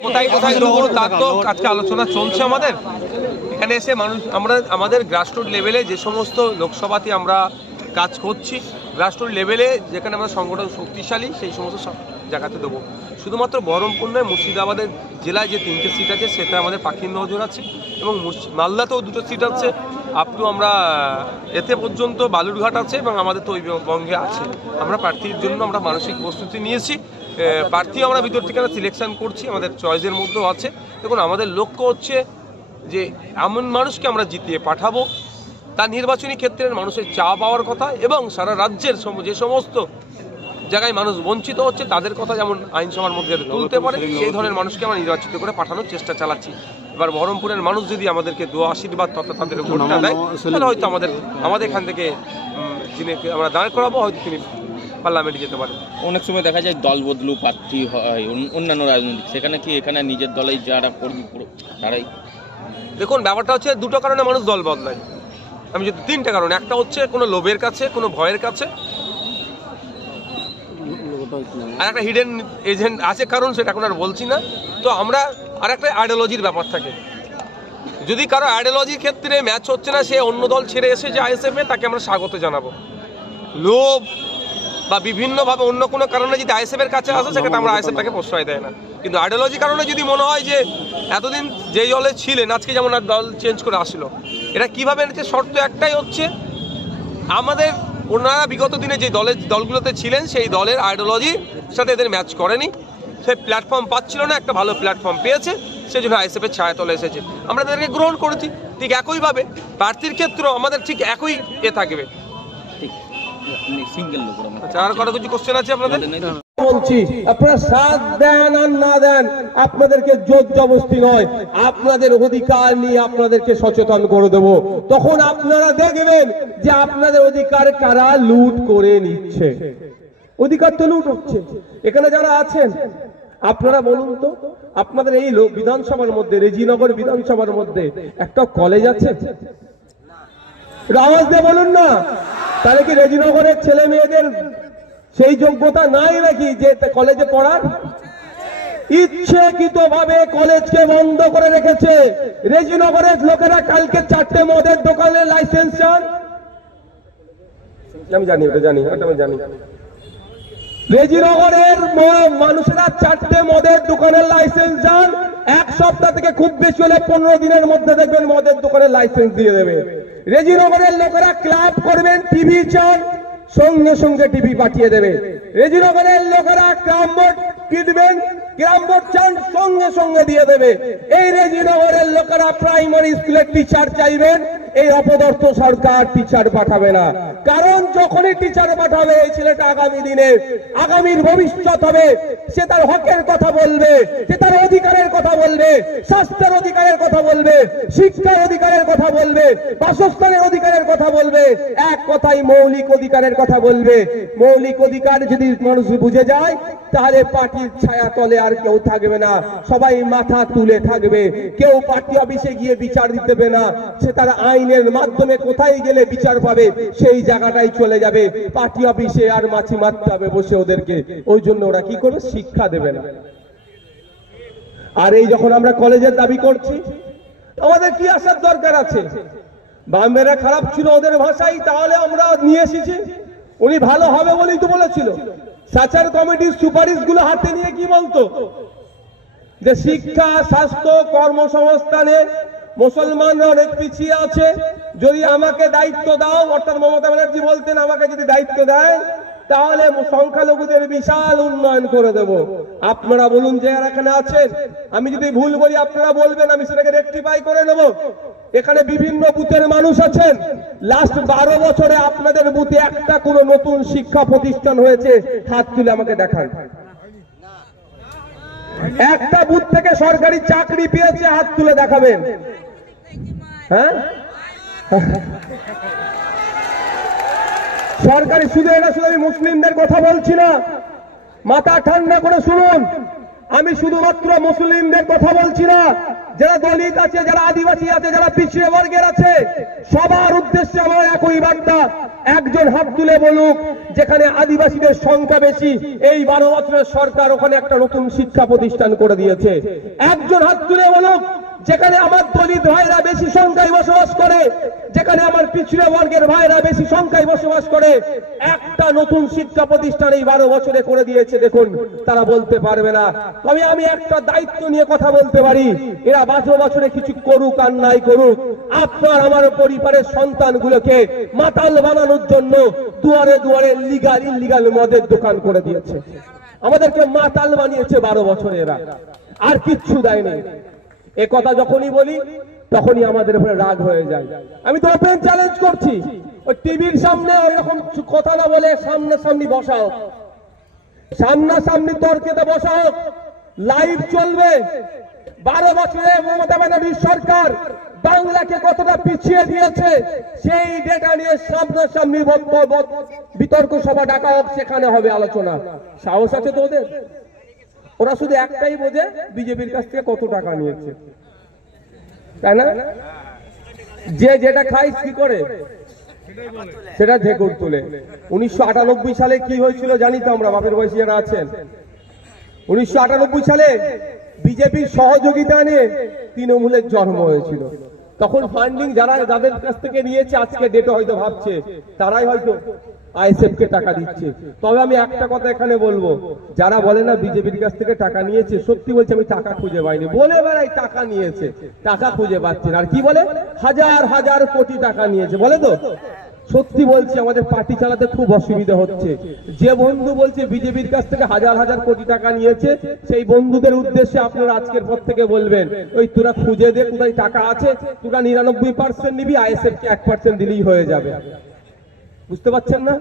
কোথায় কোথায় দেবো তার তো আজকে আলোচনা চলছে আমাদের। এখানে এসে মানুষ আমরা আমাদের গ্রাসরুট লেভেলে যে সমস্ত লোকসভাতে আমরা কাজ করছি গ্রাসরুট লেভেলে যেখানে আমরা সংগঠন শক্তিশালী সেই সমস্ত জায়গাতে দেবো। শুধুমাত্র বহরমপুর নয়, মুর্শিদাবাদের জেলায় যে তিনটে সিট আছে সেটা আমাদের পাখির নজর আছে এবং মালদাতেও দুটো সিট আছে। আপ টু আমরা, এতে পর্যন্ত বালুরঘাট আছে এবং আমাদের তো ওই বঙ্গে আছে। আমরা প্রার্থীর জন্য আমরা মানসিক প্রস্তুতি নিয়েছি। প্রার্থী আমরা ভিতর থেকে সিলেকশন করছি, আমাদের চয়েসের মধ্যেও আছে। দেখুন, আমাদের লক্ষ্য হচ্ছে যে এমন মানুষকে আমরা জিতিয়ে পাঠাবো। তার নির্বাচনী ক্ষেত্রের মানুষের চা পাওয়ার কথা এবং সারা রাজ্যের যে সমস্ত জায়গায় মানুষ বঞ্চিত হচ্ছে তাদের কথা যেমন আইনসভার মধ্যে যাতে তুলতে পারে সেই ধরনের মানুষকে আমরা নির্বাচিত করে পাঠানোর চেষ্টা চালাচ্ছি। এবার বহরমপুরের মানুষ যদি আমাদেরকে দোয়া আশীর্বাদ তথা তাদের ভোটটা দেয় তাহলে হয়তো আমাদের আমাদের এখান থেকে যিনি আমরা দাঁড় করাবো হয়তো তিনি পার্লামেন্টে যেতে পারেন। অনেক সময় দেখা যায় দল বদলু প্রার্থী হয় অন্যান্য রাজনৈতিক সেখানে কি এখানে নিজের দলেই যারা কর্মী পুরো তারাই? দেখুন ব্যাপারটা হচ্ছে দুটো কারণে মানুষ দল বদলায়। আমি যদি তিনটে কারণ একটা হচ্ছে কোনো লোভের কাছে কোনো ভয়ের কাছে আর একটা হিডেন এজেন্ট আছে কারণ, সেটা এখন আর বলছি না। তো আমরা আর একটা আইডিওলজির ব্যাপার থাকে। যদি কারও আইডিওলজির ক্ষেত্রে ম্যাচ হচ্ছে না, সে অন্য দল ছেড়ে এসে যে আইএসএফে তাকে আমরা স্বাগত জানাব। লোভ বা বিভিন্নভাবে অন্য কোনো কারণে যদি আইএসএফ এর কাছে আসে, সেক্ষেত্রে আমরা আইএসএফ তাকে প্রশ্রয় দেয় না। কিন্তু আইডিওলজি কারণে যদি মনে হয় যে, এতদিন যেই দলে ছিলেন, আজকে যেমন আর দল চেঞ্জ করে আসলো। এটা কীভাবে এনেছে? শর্ত একটাই হচ্ছে, আমাদের ওনারা বিগত দিনে যে দলের দলগুলোতে ছিলেন, সেই দলের আইডিওলজির সাথে এদের ম্যাচ করেনি। সে প্ল্যাটফর্ম পাচ্ছিল না, একটা ভালো প্ল্যাটফর্ম পেয়েছে সেই জন্য আইএসএফের ছায়া তলে এসেছে। আমরা তাদেরকে গ্রহণ করেছি, ঠিক একইভাবে, প্রার্থীর ক্ষেত্রেও আমাদের ঠিক একই এ থাকবে। সিঙ্গেল লোক আচ্ছা আর কারও কিছু কোশ্চেন আছে আপনাদের? আমাদের নেই তো? বলছি আপনারা সাথ দেন আর না দেন আপনাদেরকে জোর জবস্তি নয়। আপনাদের অধিকার নিয়ে আপনাদেরকে সচেতন করে দেব। তখন আপনারা দেখবেন যে আপনাদের অধিকার কারা লুট করে নিচ্ছে। অধিকার তো লুট হচ্ছে। এখানে যারা আছেন আপনারা বলুন তো আপনাদের এই বিধানসভার মধ্যে রেজিনগর বিধানসভার মধ্যে একটা কলেজ আছে? আওয়াজ দিয়ে বলুন না। তাহলে কি রেজিনগরের ছেলে মেয়েদের সেই যোগ্যতা নাই নাকি যে কলেজে পড়ার? ইচ্ছেকৃত ভাবে কলেজকে বন্ধ করে রেখেছে। রেজিনগরের লোকেরা কালকে চারটে মদের দোকানের লাইসেন্স চান। আমি জানি, ওটা জানি, ওটা আমি জানি। রেজিনগরের মানুষেরা চারটে মদের দোকানের লাইসেন্স চান। এক সপ্তাহ থেকে খুব বেশি হলে পনেরো দিনের মধ্যে দেখবেন মদের দোকানের লাইসেন্স দিয়ে দেবে। রেজিনগরের লোকেরা ক্লাব করবেন, টিভি চল সঙ্গে সঙ্গে টিভি পাঠিয়ে দেবে। রেজিনগরের লোকেরা ক্রাম বোর্ড কিনবেন, ক্রাম বোর্ড চান, সঙ্গে সঙ্গে দিয়ে দেবে। এই রেজিনগরের লোকেরা প্রাইমারি স্কুলের টিচার চাইবেন এই অপদর্থ সরকার টিচার পাঠাবে না। কারণ যখনই টিচার পাঠাবে, এই ছেলেটা আগামী দিনে, আগামীর ভবিষ্যৎ হবে। সে তার হকের কথা বলবে, সে তার অধিকারের কথা বলবে, স্বাস্থ্যের অধিকারের কথা বলবে, শিক্ষার অধিকারের কথা বলবে, বাসস্থানের অধিকারের কথা বলবে, এক কথাই মৌলিক অধিকারের কথা বলবে। মৌলিক অধিকার যদি মানুষ বুঝে যায় তাহলে পার্টির ছায়া তলে আর কেউ থাকবে না। সবাই মাথা তুলে থাকবে। কেউ পার্টি অফিসে গিয়ে বিচার দেবে না। সে তার আইনের মাধ্যমে কোথায় গেলে বিচার পাবে, সেই জায়গাটাই চলে যাবে। পার্টি অফিসে আর মাছি মারতে হবে বসে ওদেরকে। ওই জন্য ওরা কি করবে শিক্ষা দেবে না। আর এই যখন আমরা কলেজের দাবি করছি, আমাদের কি আসার দরকার আছে? বামেরা খারাপ ছিল ওদের ভাষাই তাহলে আমরা নিয়ে এসেছি। উনি ভালো হবে বলেই তো বলেছিল। সাচার কমিটির সুপারিশগুলো হাতে নিয়ে কি বলতো? যে শিক্ষা, স্বাস্থ্য, কর্মসংস্থানে মুসলমানরা অনেক পিছিয়ে আছে। যদি আমাকে দায়িত্ব দাও, অর্থাৎ মমতা ব্যানার্জি বলতেন আমাকে যদি দায়িত্ব দেয়, তাহলে সংখ্যালঘুদের বিশাল উন্নয়ন করে দেব। আপনারা বলুন যে এখানে আছেন। আমি যদি ভুল বলি, আপনারা বলবেন, আমি সেটাকে রেকটিফাই করে নেব। এখানে বিভিন্ন বুথের মানুষ আছেন। লাস্ট বারো বছরে আপনাদের বুথে একটা কোনো নতুন শিক্ষা প্রতিষ্ঠান হয়েছে, হাত তুলে আমাকে দেখান। একটা বুথ থেকে সরকারি চাকরি পেয়েছে, হাত তুলে দেখাবেন। হ্যাঁ? সরকারি শুধু এটা শুধু আমি মুসলিমদের কথা বলছি না, মাথা ঠান্ডা করে শুনুন। আমি শুধুমাত্র মুসলিমদের কথা বলছি না যারা দলিত আছে, যারা আদিবাসী আছে, যারা পিছিয়ে বর্গের আছে, সবার উদ্দেশ্যে আমার একই বার্তা, একজন হাত তুলে বলুক, যেখানে আদিবাসীদের সংখ্যা বেশি, এই বারো বছরের সরকার ওখানে একটা নতুন শিক্ষা প্রতিষ্ঠান করে দিয়েছে। একজন হাত তুলে বলুক যেখানে আমার দলিত ভাইরা বেশি সংখ্যায় বসবাস করে, যেখানে আমার পিছড়ে বর্গের ভাইরা বেশি সংখ্যায় বসবাস করে, একটা নতুন শিক্ষা প্রতিষ্ঠান এই বারো বছরে করে দিয়েছে, দেখুন, তারা বলতে পারবে না। তবে আমি একটা দায়িত্ব নিয়ে কথা বলতে পারি, এরা বারো বছরে কিছু করুক আর নাই করুক, আপনার আমার পরিবারের সন্তানগুলোকে মাতাল বানানোর জন্য দুয়ারে দুয়ারে লিগাল ইলিগাল মদের দোকান করে দিয়েছে। আমাদেরকে মাতাল বানিয়েছে বারো বছরে এরা, আর কিচ্ছু দেয়নি। এ কথা যখনই বলি, তখনই আমাদের উপরে রাগ হয়ে যায়। আমি তো ওপেন চ্যালেঞ্জ করছি। ওই টিভির সামনে ওই রকম কথা না বলে সামনে সামনি বসাও সামনাসামনি তর্কেতে বসা হোক। লাইভ চলবে। বারো বছরে মমতা ব্যানার্জির সরকার বাংলাকে কতটা পিছিয়ে দিয়েছে, সেই ডেটা নিয়ে সামনাসামনি বিতর্ক সভা ডাকা হোক, সেখানে হবে আলোচনা। সাহস আছে তো ওদের ওরা শুধু একটাই বোঝে বিজেপির কাছ থেকে কত টাকা নিয়েছে। তাই না? যে যেটা খাই কি করে, সেটা ঢেকুর তুলে। উনিশশো সালে কি হয়েছিল জানি তো আমরা, বাপের বয়সী যারা আছেন। উনিশশো আটানব্বই সালে বিজেপির সহযোগিতা নিয়ে তৃণমূলের জন্ম হয়েছিল। তখন ফান্ডিং যারা যাদের কাছ থেকে নিয়েছে, আজকে ডেটে হয়তো ভাবছে, তারাই হয়তো আইএসএফ কে টাকা দিচ্ছে। তবে আমি একটা কথা এখানে বলব, যারা বলে না বিজেপির কাছ থেকে টাকা নিয়েছে, সত্যি বলছে আমি টাকা খুঁজে পাইনি। বলে বেড়াই টাকা নিয়েছে, টাকা খুঁজে পাচ্ছে আর কি বলে? হাজার হাজার কোটি টাকা নিয়েছে, বলে তো? সত্যি বলছি, আমাদের পার্টি চালাতে খুব অসুবিধা হচ্ছে। যে বন্ধু বলছে বিজেপির কাছ থেকে হাজার হাজার কোটি টাকা নিয়েছে, সেই বন্ধুদের উদ্দেশ্যে আপনারা আজকের পর থেকে বলবেন, ওই তোরা খুঁজে দে কোথায় টাকা আছে, তোরা নিরানব্বই পার্সেন্ট নিবি আইএসএফ কে এক পার্সেন্ট দিলেই হয়ে যাবে। বুঝতে পারছেন না?